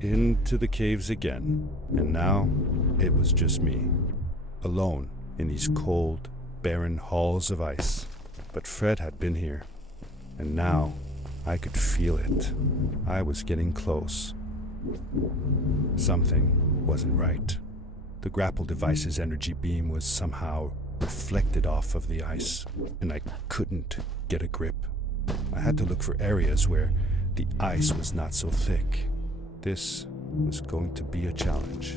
into the caves again, and now it was just me, alone in these cold, barren halls of ice. But Fred had been here, and now I could feel it. I was getting close. Something wasn't right. The grapple device's energy beam was somehow reflected off of the ice, and I couldn't get a grip. I had to look for areas where the ice was not so thick. This was going to be a challenge.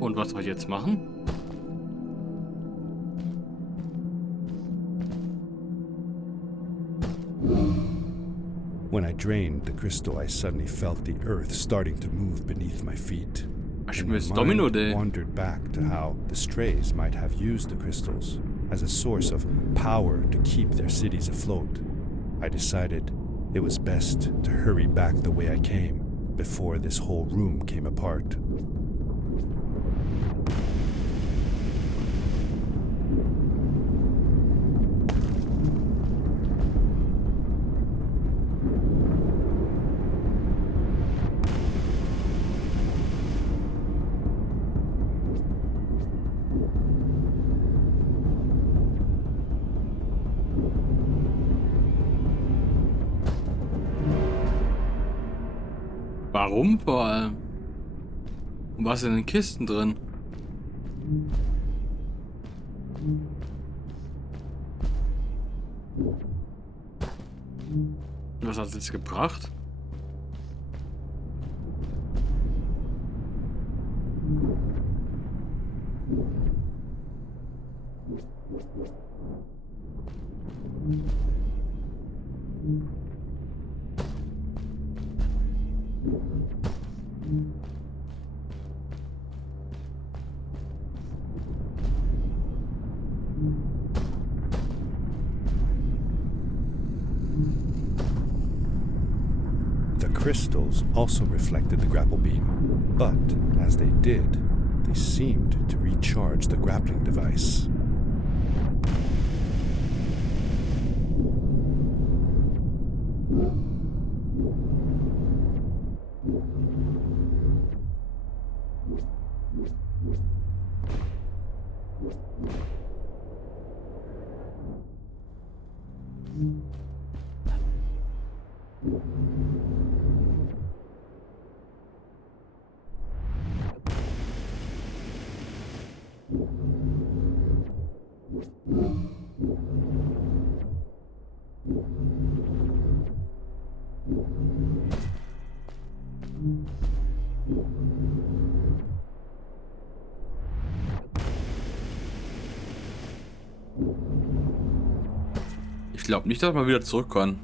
Und was soll ich jetzt machen? When I drained the crystal, I suddenly felt the earth starting to move beneath my feet. Ich And my spiele Domino mind Day. wandered back to how the strays might have used the crystals as a source of power to keep their cities afloat. I decided it was best to hurry back the way I came before this whole room came apart. Warum vor allem? Und was ist in den Kisten drin? Was hat es jetzt gebracht? The crystals also reflected the grapple beam, but as they did, they seemed to recharge the grappling device. Ich glaube nicht, dass man wieder zurück kann.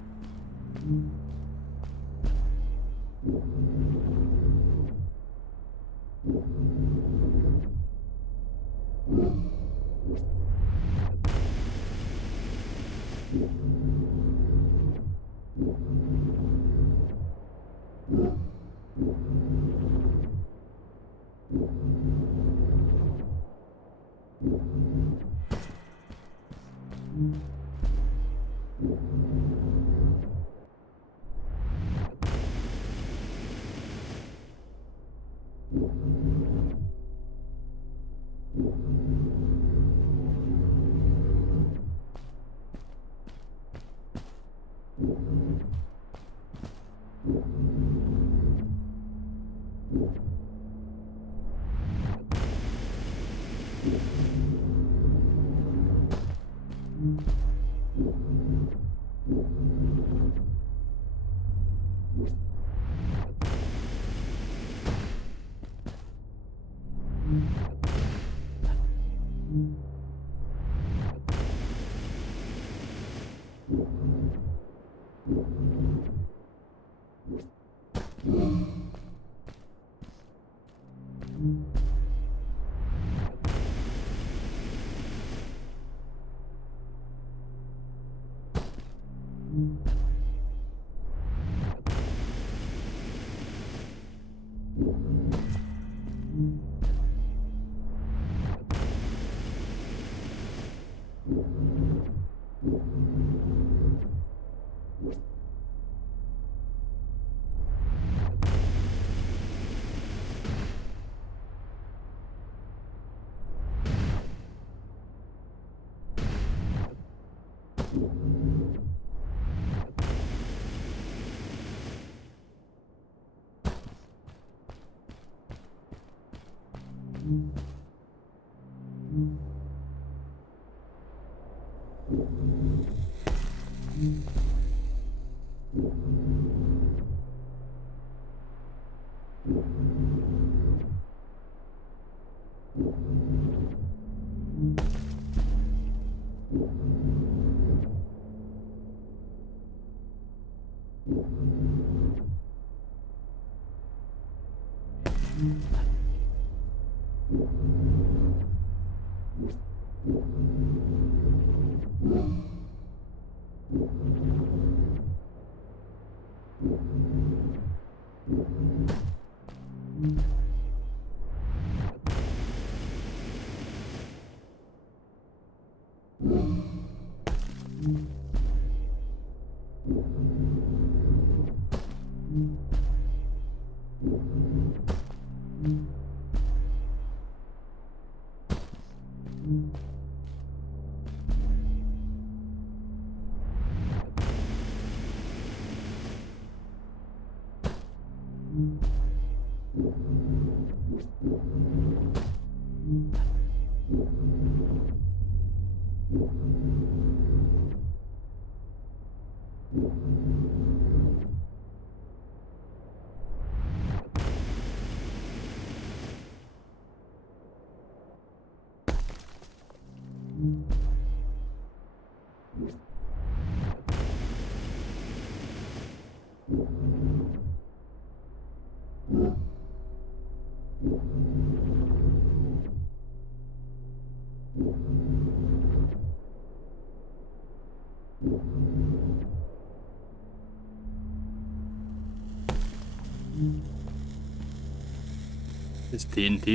Ist TNT?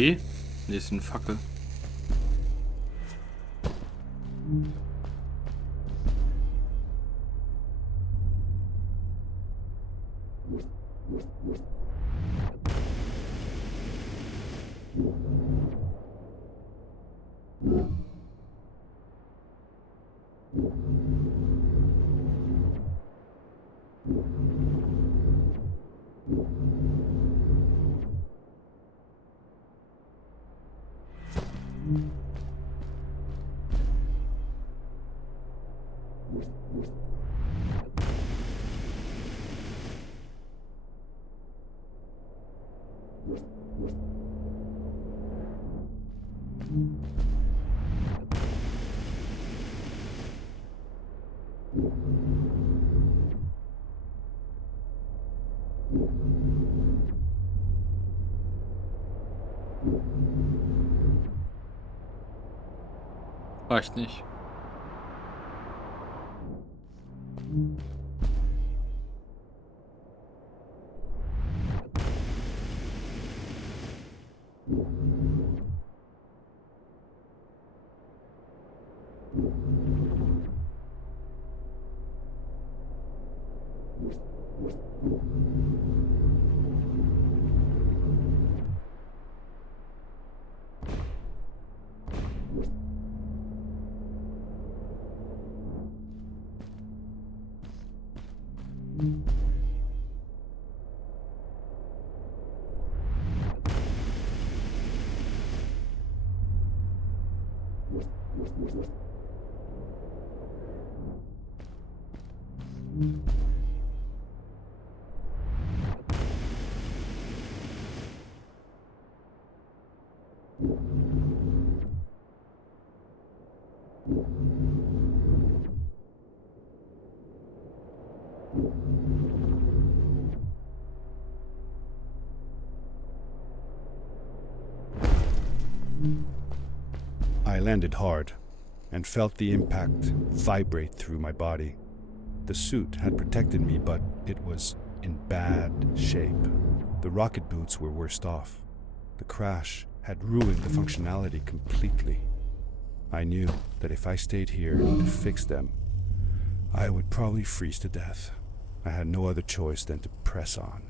Ne, ist eine Fackel. Reicht nicht. I landed hard and felt the impact vibrate through my body. The suit had protected me, but it was in bad shape. The rocket boots were worst off. The crash had ruined the functionality completely. I knew that if I stayed here to fix them, I would probably freeze to death. I had no other choice than to press on.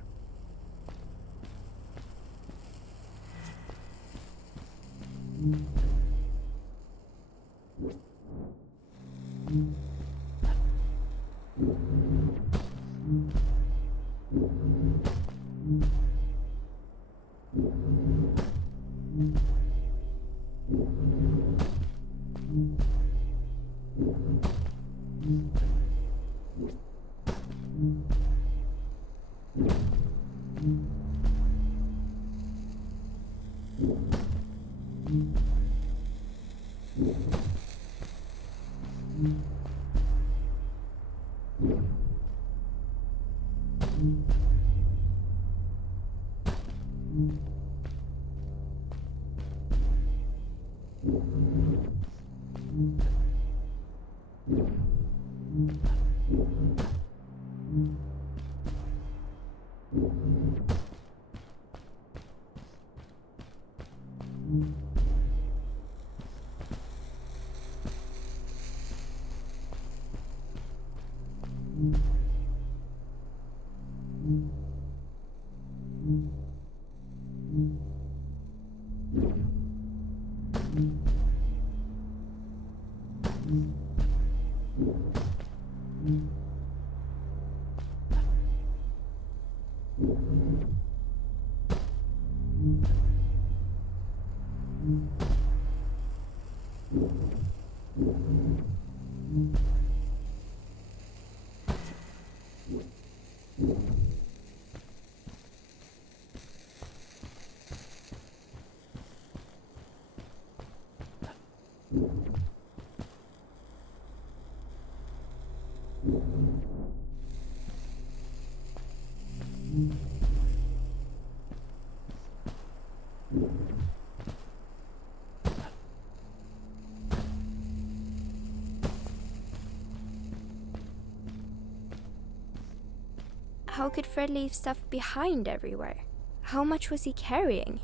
How could Fred leave stuff behind everywhere? How much was he carrying?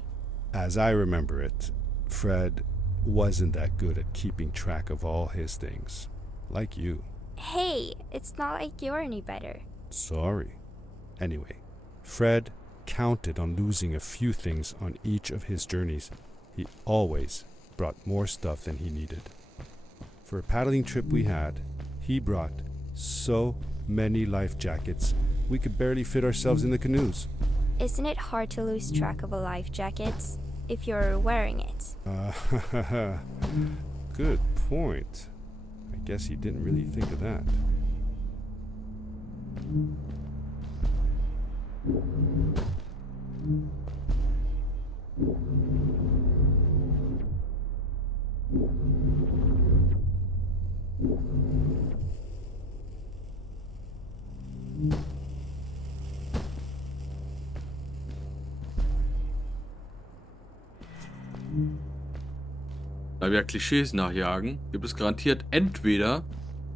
As I remember it, Fred wasn't that good at keeping track of all his things. Like you. Hey, it's not like you're any better. Sorry. Anyway, Fred counted on losing a few things on each of his journeys. He always brought more stuff than he needed. For a paddling trip we had, he brought so many life jackets, we could barely fit ourselves in the canoes. Isn't it hard to lose track of a life jacket if you're wearing it? Good point. I guess he didn't really think of that. Da wir Klischees nachjagen, gibt es garantiert entweder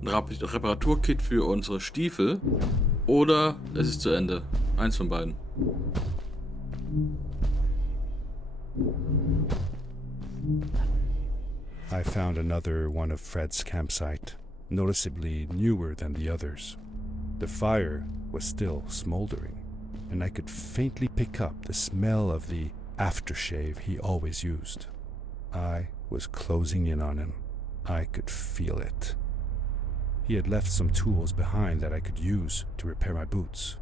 ein Reparaturkit für unsere Stiefel oder es ist zu Ende. Eins von beiden. I found another one of Fred's campsite, noticeably newer than the others. The fire was still smoldering, and I could faintly pick up the smell of the aftershave he always used. I was closing in on him. I could feel it. He had left some tools behind that I could use to repair my boots.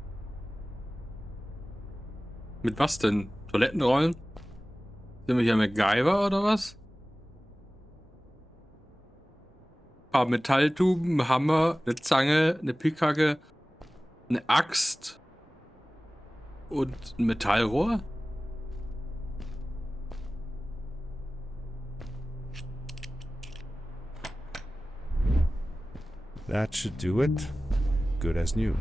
Mit was denn? Toilettenrollen? Sind wir hier MacGyver oder was? Ein paar Metalltuben, Hammer, eine Zange, eine Pickhacke, eine Axt und ein Metallrohr? That should do it. Good as new.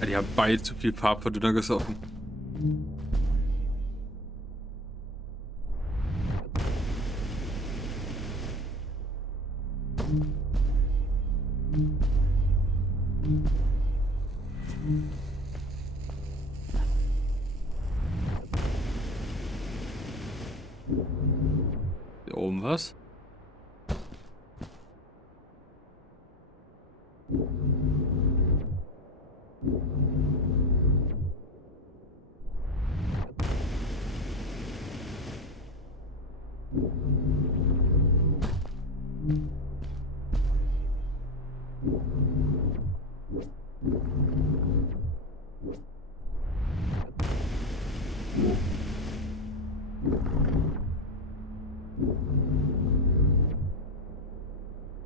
Ja, die haben beide zu viel Farbverdünner gesoffen. Hier oben was?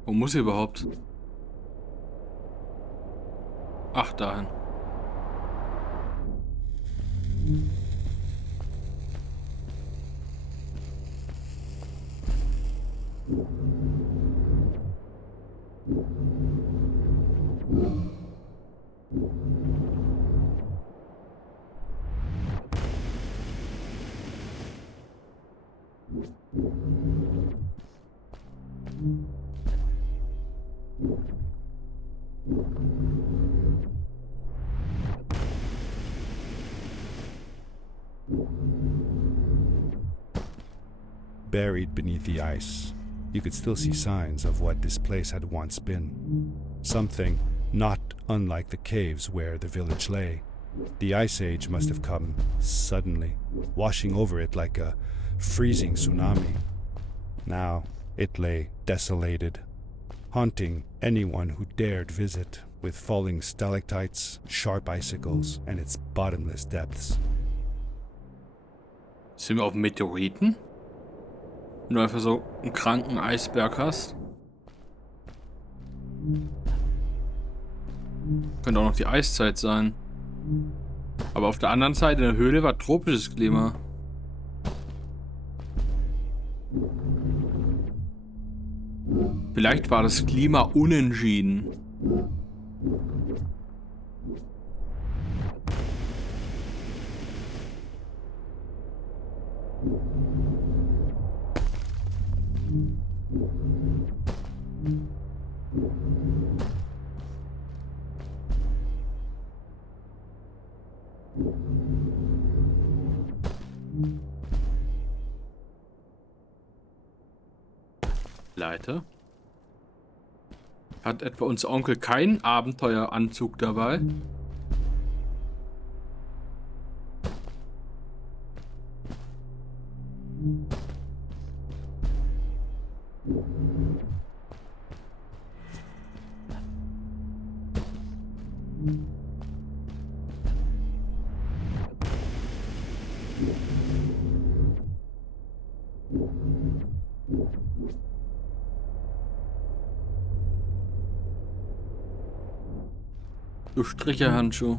Wo muss sie überhaupt? Ach, dahin. Buried beneath the ice, you could still see signs of what this place had once been. Something not unlike the caves where the village lay. The ice age must have come suddenly, washing over it like a freezing tsunami. Now it lay desolated, haunting anyone who dared visit, with falling stalactites, sharp icicles, and its bottomless depths. Sind wir auf Meteoriten? Wenn du einfach so einen kranken Eisberg hast. Könnte auch noch die Eiszeit sein. Aber auf der anderen Seite in der Höhle war tropisches Klima. Vielleicht war das Klima unentschieden. Leiter? Hat etwa unser Onkel keinen Abenteueranzug dabei? Du Stricherhandschuh.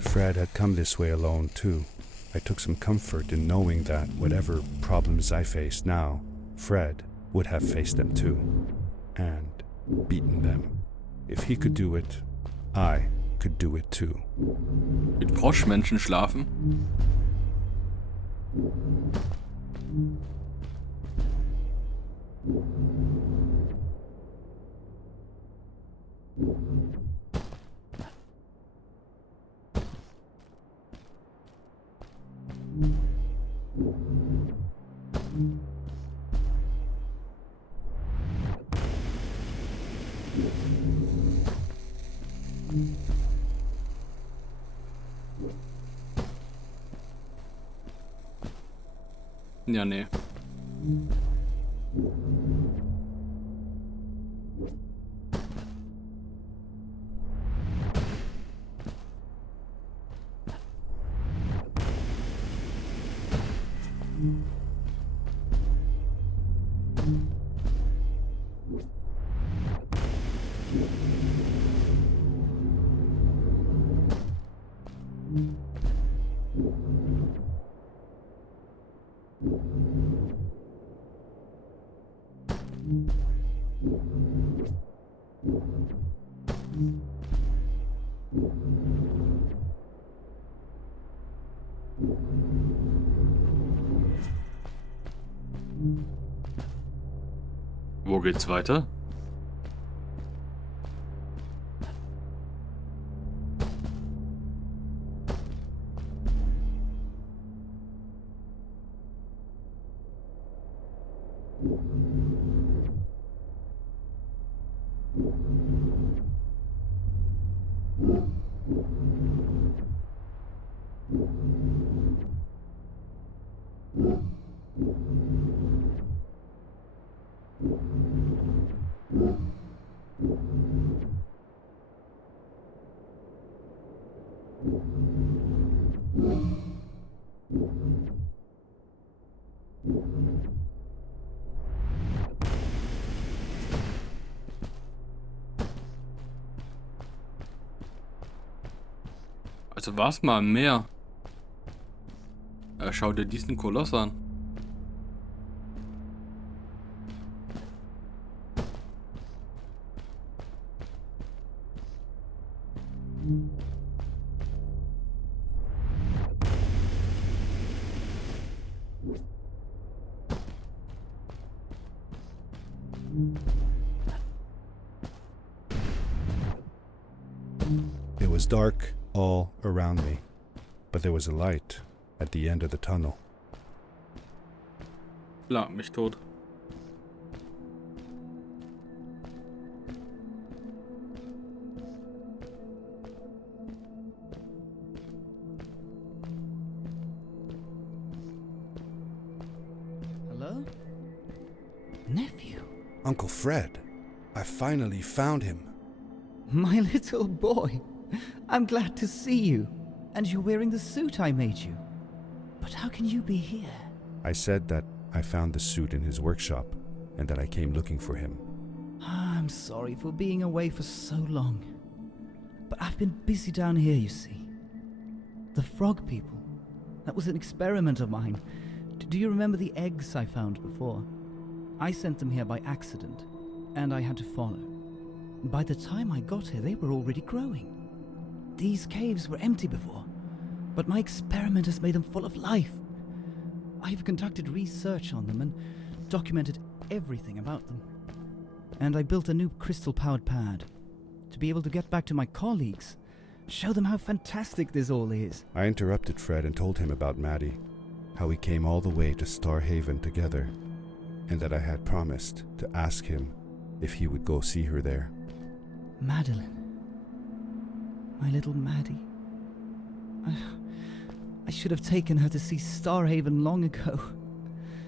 Fred had come this way alone, too. I took some comfort in knowing that whatever problems I faced now, Fred would have faced them too, and beaten them. If he could do it, I could do it too. Mit Froschmenschen schlafen? Ja, nee. Wo geht's weiter? Also war's mal im Meer. Schau dir diesen Koloss an. It was dark all around me, but there was a light at the end of the tunnel. Schlag mich tot. Hello? Nephew? Uncle Fred, I finally found him. My little boy. I'm glad to see you. And you're wearing the suit I made you. But how can you be here? I said that I found the suit in his workshop and that I came looking for him. I'm sorry for being away for so long. But I've been busy down here, you see. The frog people. That was an experiment of mine. Do you remember the eggs I found before? I sent them here by accident, and I had to follow. By the time I got here, they were already growing. These caves were empty before, but my experiment has made them full of life. I've conducted research on them and documented everything about them. And I built a new crystal-powered pad to be able to get back to my colleagues, show them how fantastic this all is. I interrupted Fred and told him about Maddie, how we came all the way to Starhaven together, and that I had promised to ask him if he would go see her there. Madeline. My little Maddie. I should have taken her to see Starhaven long ago.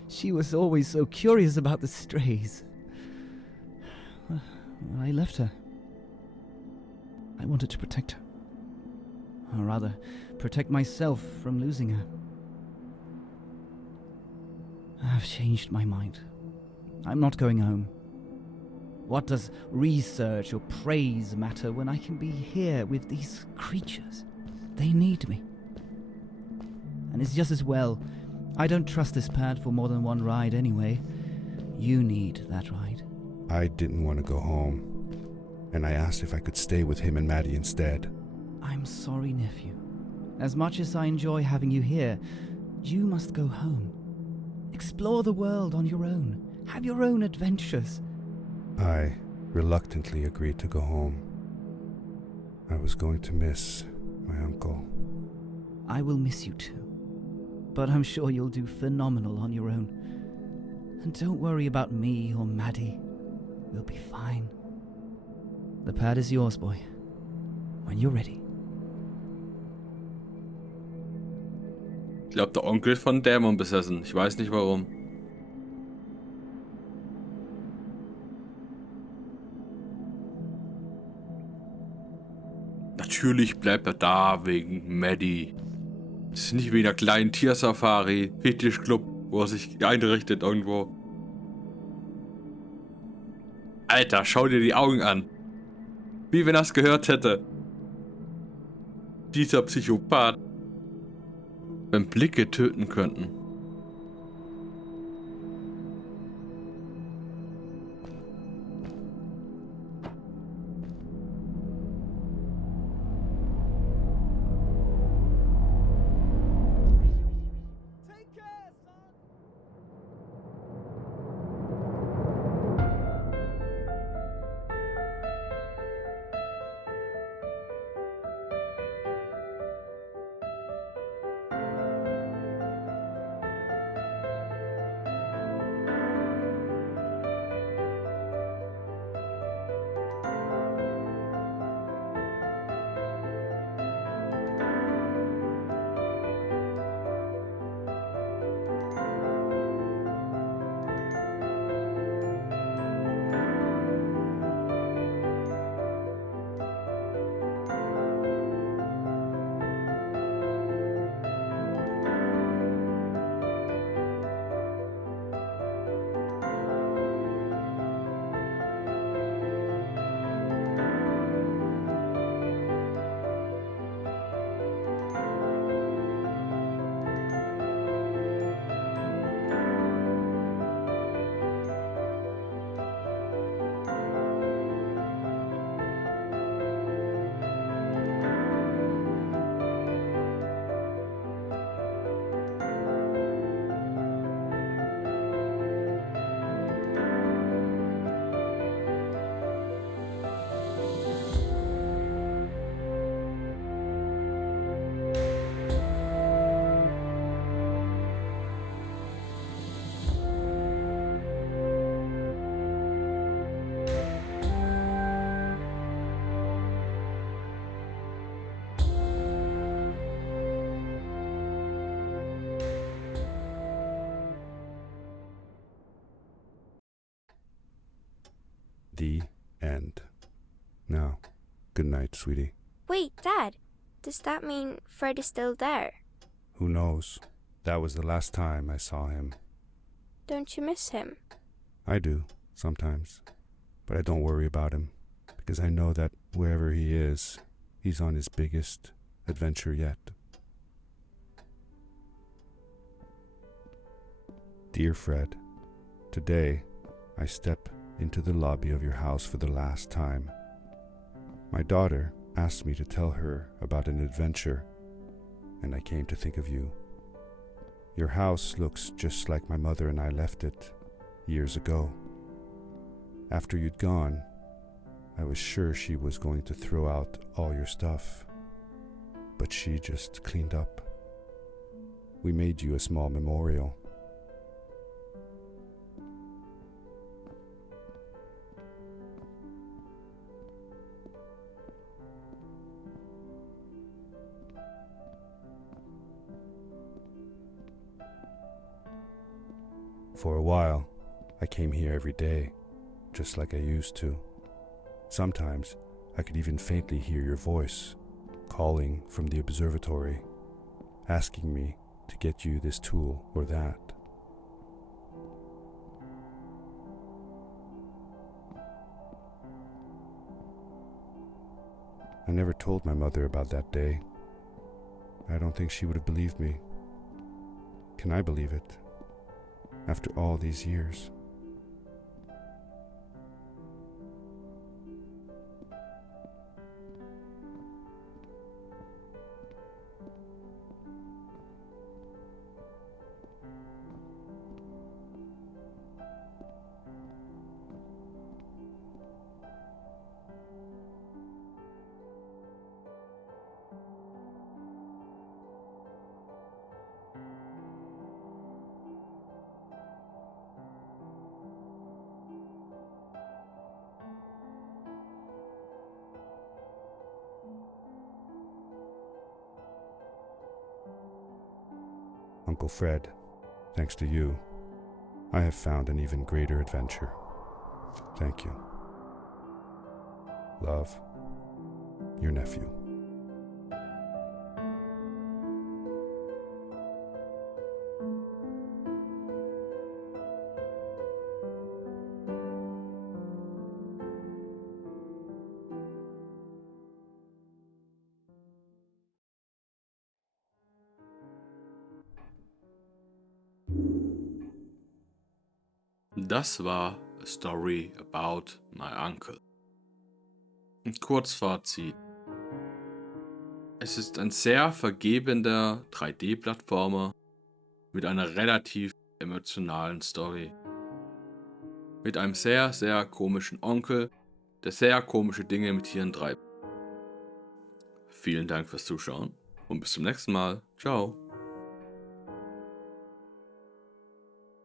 She was always so curious about the strays. Well, I left her. I wanted to protect her. Or rather, protect myself from losing her. I've changed my mind. I'm not going home. What does research or praise matter when I can be here with these creatures? They need me. And it's just as well. I don't trust this pad for more than one ride anyway. You need that ride. I didn't want to go home, and I asked if I could stay with him and Maddie instead. I'm sorry, nephew. As much as I enjoy having you here, you must go home. Explore the world on your own. Have your own adventures. I reluctantly agreed to go home. I was going to miss my uncle. I will miss you too. But I'm sure you'll do phenomenal on your own. And don't worry about me or Maddie. We'll be fine. The pad is yours, boy. When you're ready. Ich glaube, der Onkel ist von Dämon besessen. Ich weiß nicht warum. Natürlich bleibt er da wegen Maddie. Es ist nicht wie in einer kleinen Tiersafari, Fetischclub, wo er sich einrichtet irgendwo. Alter, schau dir die Augen an. Wie wenn er es gehört hätte. Dieser Psychopath. Wenn Blicke töten könnten. The end. Now, good night, sweetie. Wait, Dad. Does that mean Fred is still there? Who knows? That was the last time I saw him. Don't you miss him? I do, sometimes. But I don't worry about him, because I know that wherever he is, he's on his biggest adventure yet. Dear Fred, today I step into the lobby of your house for the last time. My daughter asked me to tell her about an adventure, and I came to think of you. Your house looks just like my mother and I left it years ago. After you'd gone, I was sure she was going to throw out all your stuff, but she just cleaned up. We made you a small memorial. For a while, I came here every day, just like I used to. Sometimes, I could even faintly hear your voice, calling from the observatory, asking me to get you this tool or that. I never told my mother about that day. I don't think she would have believed me. Can I believe it? After all these years. Uncle Fred, thanks to you, I have found an even greater adventure. Thank you. Love, your nephew. Das war A Story About My Uncle. Ein Kurzfazit. Es ist ein sehr vergebender 3D-Plattformer mit einer relativ emotionalen Story. Mit einem sehr, sehr komischen Onkel, der sehr komische Dinge mit Tieren treibt. Vielen Dank fürs Zuschauen und bis zum nächsten Mal. Ciao.